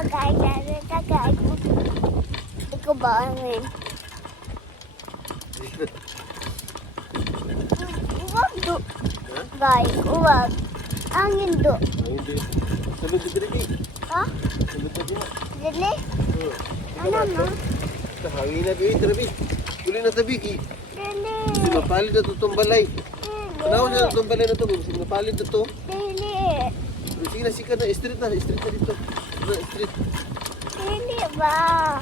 Tagay ko. Ikaw ba amin? Uwag do. Guys, uwag. Angin do. Hindi. Sabot dito rin. Ha? Sabot dito. Dili? Ano no? Hangin na bibi, tarabi. Dili na tabi ki. Dili. Kasi mapalid na itong balay. Ano na itong balay na ito? Kasi mapalid na ito. Dili. Sige na, sige na. Street na dito. Street. Dili ba?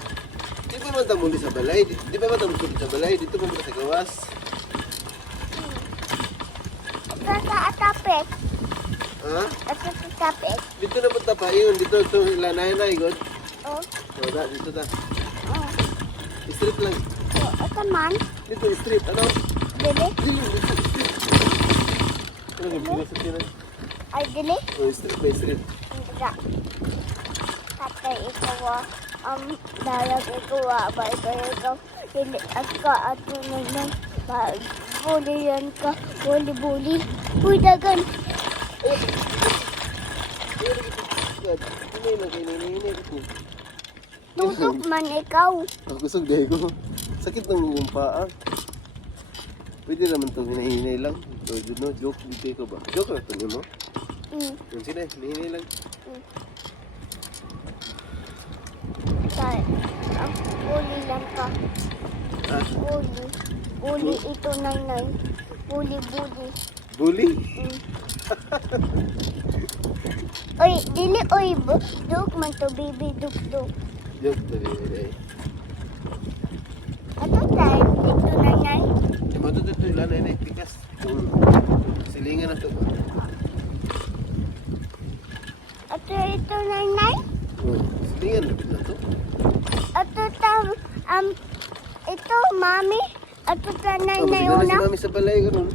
Di ba madamon sa balay? Di ba madamon sa balay? Dito ba sa gawas? Sa atapet. Ha? At sa atapet. Dito na punta pa yun. Dito ito lanay na igod. Oh. Wala, dito ta. Oh. Street lang. Oh, ito man. Dito, street. Ano? Dili. Dili, dito, street. Ano yung pinasasinan? Ay, dili. Oh, street by street. Hindi. Tatay, ikaw dalag ikaw ikaw. Hindi, ka at nung buli yan ka. Buli. Uy, dagan. Tutok man ikaw. Ako kusog dahil ko. Sakit ng yung paa. Pwede naman ito, hinahinay lang. No, joke, dito ko ba? Joke na ito niyo mo? Yung sila, hinahinay lang. Tay, buli lang ka. Ah, Buli ito, nanay. Buli. bully? Oy, dili, oy, dug man to, baby, dug. Joke to rin. Ato tayo, ito, nanay. Matuto ito, lanay na ipikas. Silingan na ito ba? Ato ito, nanay. Silingan na ito. Ato ito, mami. Ato ta, nanay, Siguro si una. mami sa balay ko nun.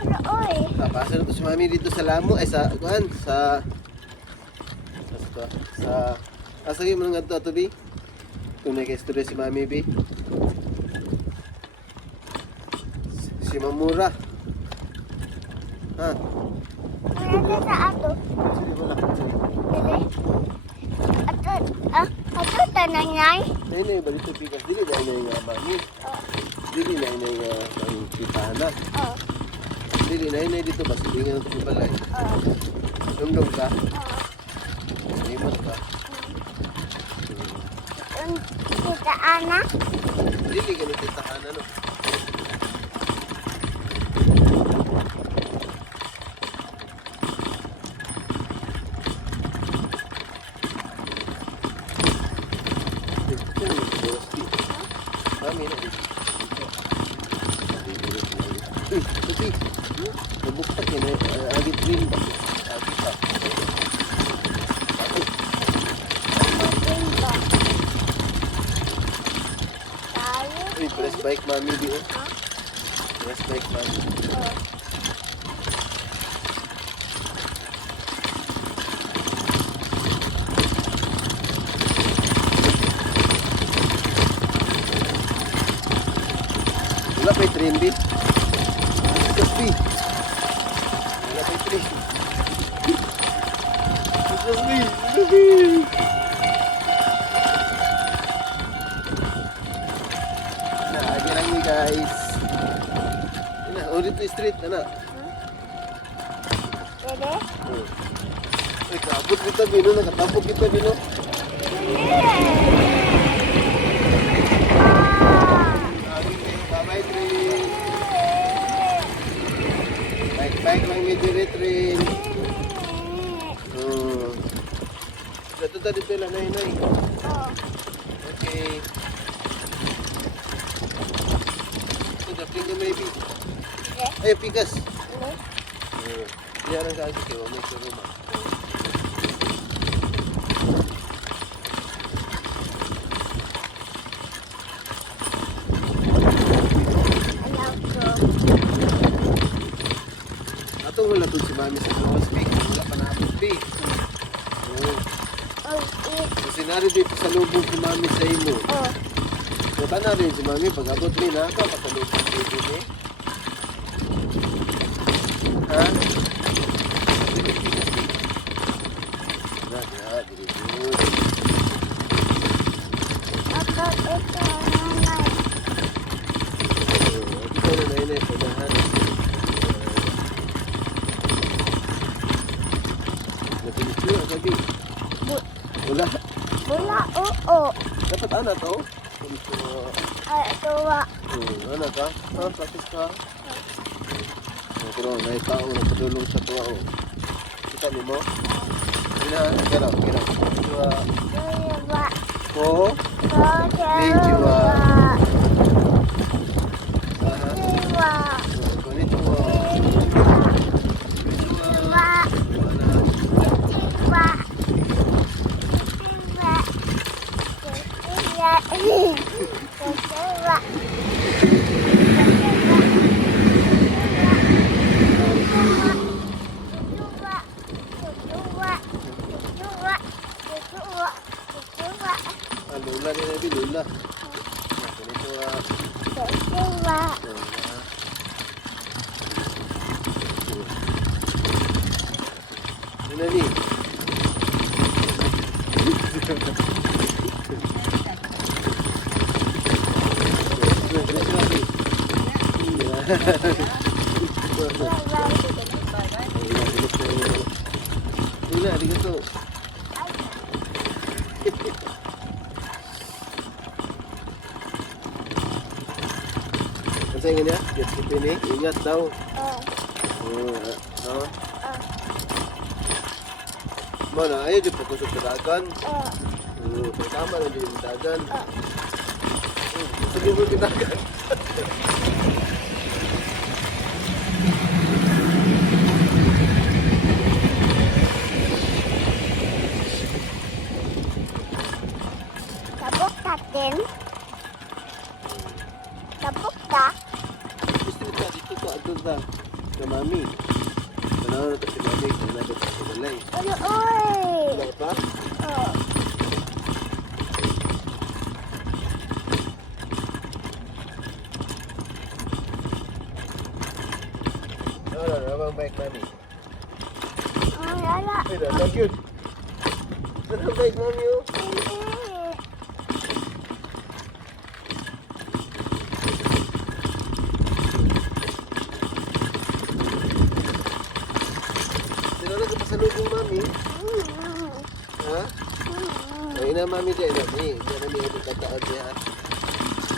Pero, oy. Napasa na ito si mami dito sa Lamo. Ay, sa, kuhan, sa sige mo nga ito, Bi. Kung nag-istorya si mami, Bi. Si Mamura. Ha? Ano sa ato? Sige, wala. Dili. Ato ta, nanay. Nay, balito pikas. Dili na inay nga mami. Dili na inay nga ang pitana. Oh. Dili na inay dito ba? Silingan ito sa balay. Oh. Dumdum ka? Oh. Imot ka? Kita Ana. Dili ganun titahan ano. Mami na dito. Tapi, nabuktak yun eh. Agit rin ba? Agit pa. Tingko. Tayo. Uy, press bike mami di oh. Press bike mami. Oh. Wala pa yung train di. Kasi. Wala pa yung train. Kasi. Naagirang ni guys. Ina, dito yung street, ana. Dede? Ay, kabot kita, Bino. Nakatapok kita, Bino. Bye-bye, train. Bike lang medyo train. Dito tayo dito lang, nay. Oh. Okay. Ito, dating ka maybe. Ay, pikas. Ano? Diyan ang kasi kayo, may suruma. Alam ko. Atong wala to si mami sa gawas, Big. Wala pa na atong, Big. Oh, Kasi nari dito sa lubong si mami sa imo. oh. Baka na rin si mami, pag-abot rin ha, patalubong dito eh. Ha? Dili, Ako ito, nanay. Ito na na yun, padahan. Napinisyo, lagi. Wala. Wala, oo. Dapat anak to. Ay, ito wa. Anak ka? Practice ka? Pero may tao na padulong sa tuwa. Kita ni mo? Kira. Diwa. Ko? Diwa. Aha. Diwa. Konnichiwa. Diwa. Diwa. Diwa. Lula ni Nabi, Lula. Konnichiwa. Nani? Lula, arigato. Kasi nga niya, kita ini, ingat daw. Mana, ayo di fokus sa dagan. Pertama na di dagan. Sige mo di dagan. Tabok natin. Tabok ka. Gusto ka dito ko adto ta. Sa mami. Tanaw na to si mami, kung na to sa balay. Ano, oy. Wala pa? Oh. Ano, bang bike mami? Ay, ala. Ay, dalag yun. Ano bike mami oh? Hindi. Sinala ka pasalubong mami? Ha? Ay na mami dyan, mami. Diyan na niya ito tataan niya.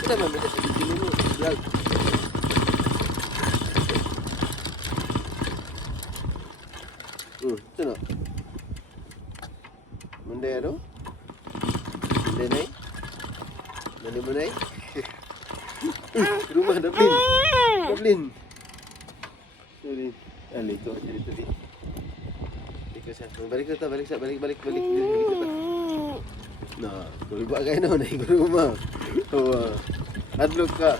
Ina mami na sa bikini mo. Vlog. Ito na. Mandero? Mandenay? Mandi mo na rumah Dablin. Dablin. Sorry. Dito. Dito. Balik na ta, balik. Balik na ta. Nah, berubah kayo na, naik ke rumah. Adlok ka.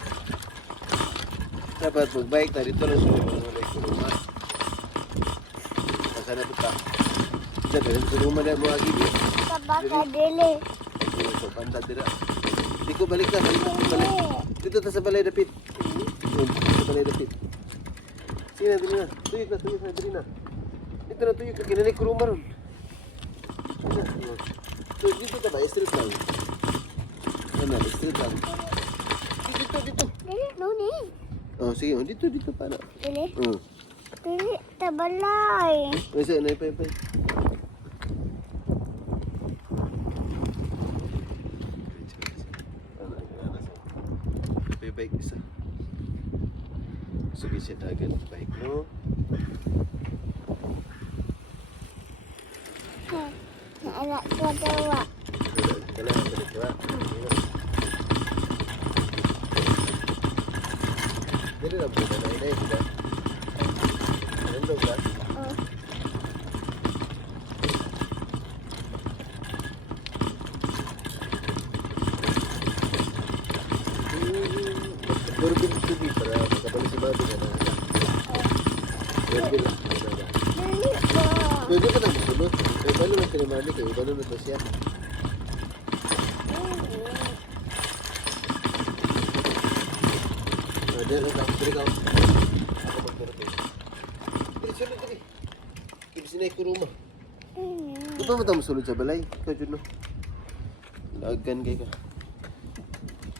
Dapat magbaik na dito lang sa naik ke rumah. Nasaan na ka? Diyan, dalam sa rumah na mo lagi. Tabaka dili. So, banda dira. Di ko balik ka, balik. Dito ta sa balay dapit. Sa balay dapit. Sige na. Tuyok na, dali na. Dito na tuyok ka, kinalik ko rumah ron. So, dito ka ba? Street lang. Ano, street lang. Dito. Dili, nuni. Oh, sige. Dito para. Dili. Dili, tabalay. Isa, naipay. Baik isa. Sige siya dagat. Baik, no? Anak ko dawa. Kailangan balik ka. Dili lang po na inay sila. Nandun ka? Puro pinitubi para makabalik si Babi na na. Pwede lang. Dili ko. Pwede ka nang masunod. Balo na tinamali kayo. Balo na to siya. Dali lang. Dali ka. Ako magturo kayo. Dali, sunod. Dali. Ibig sinay ko rumah. Di ba matang sulod sa balay? Ikaw dyan no? Lagan kay ka.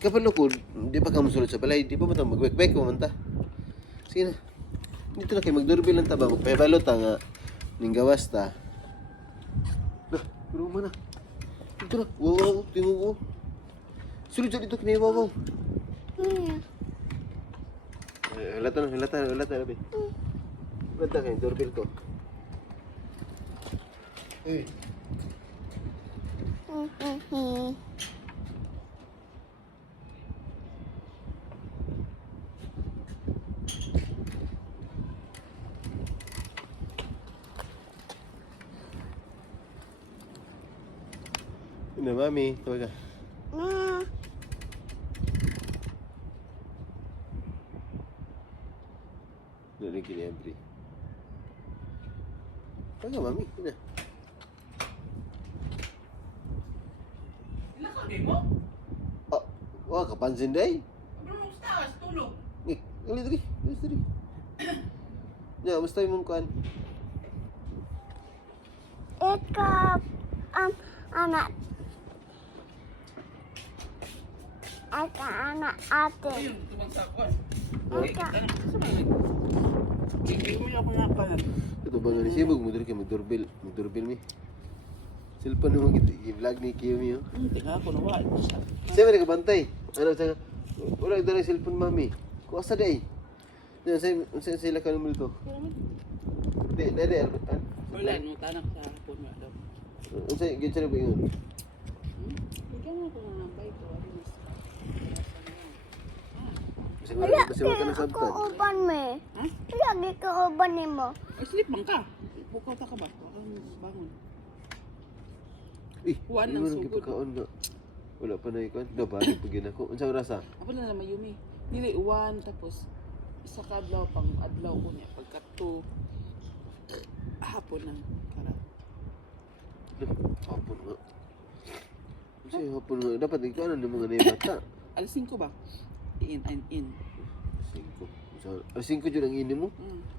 Kapag ko, di ba ka sulod sa balay? Di ba matang magbek-bek mo man ta? Sige na. Dito na kayo, magdurbil lang ta ba? Magpahibalot ta nga. Ninggawas ta. Nah, pero mana? Dito na. Wow, tingog ko. Sulod sa dito, kinayawawaw. Halata na, labi. Halata kayo, doorbell ko. Eh. Ini mami, tawag ka. Dari gini Ambri. Tawag ka mami, ini. Mo? Oh, wah kapansin day. Ano mo sa tulog? Nih, gali tadi. Ya, mesti mong kan. Ikaw, anak. Anak ate. Ayun, tumang sakon. Ikaw. Hindi mo ako napalan. Ito ba nga ni Sibog, magdurbil mi. Cellphone mo gitu, i-vlog ni Kimi oh. Tingnan ako na wala. Siya may nakabantay. Ano sa wala dala cellphone mami. Ko asa day. Yan sa sila ka naman dito. Di. Wala, nung tanak sa hapon nga daw. Unsa gitsa ba yun? Bigyan mo ko ng nambay ko. Kasi wala ka na sabtan. Uban mo. Ha? Lagi ka uban ni mo. Ay, sleep man ka. Bukaw ta ka ba? Parang bangon. Eh, Kuwan ng iwan ang sugod. gipakaon nga. Wala pa na ikuan. Nabalik pagin ako. Unsa rasa? Ako na naman yumi. Nili uwan, tapos isa ka adlaw, pang adlaw ko niya. Pagkato, hapon ng karat. Hapon nga. Kasi hapon nga. Dapat ikaw ng mga naibata. Alas 5 ba? In. 5. Alas 5 dyan ang ini mo.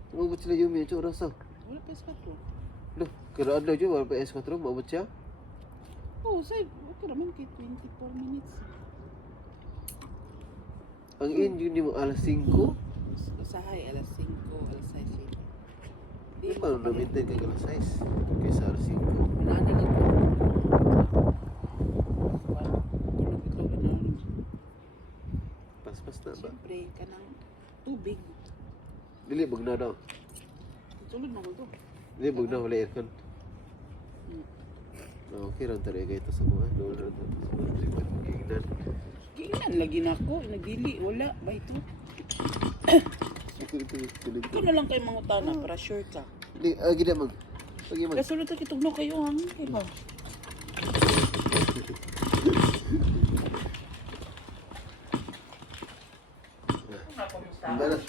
Tumabot sila yung medyo rasa. Wala pa sa 4. Loh, kada adlaw dyan. Wala pa S4. Maabot siya. Oh, say, okay naman kay 24 minutes. Ang in yun mo alas 5. Usahay, alas 5, alas 6. Di ba na-maintain ka alas 6? Kaysa alas 5. Unahan na lang ko. Tulog-itlog na lang. Pas-pas na ba? Siyempre, kanang tubig. Dili, bag na daw. Sulod na ko ito. Dili, bag na. Wala aircon. Okay, rin talaga ito sa mga. Doon rin ito. Gignan. Ginan lagi na ako. Nagdili. Wala. Ba ito? Ikaw na lang kayo mangutana para sure ka. Di, gina mag. Pagi mag. Kasulod ka kitugno kayo hang. Diba? Ang balas.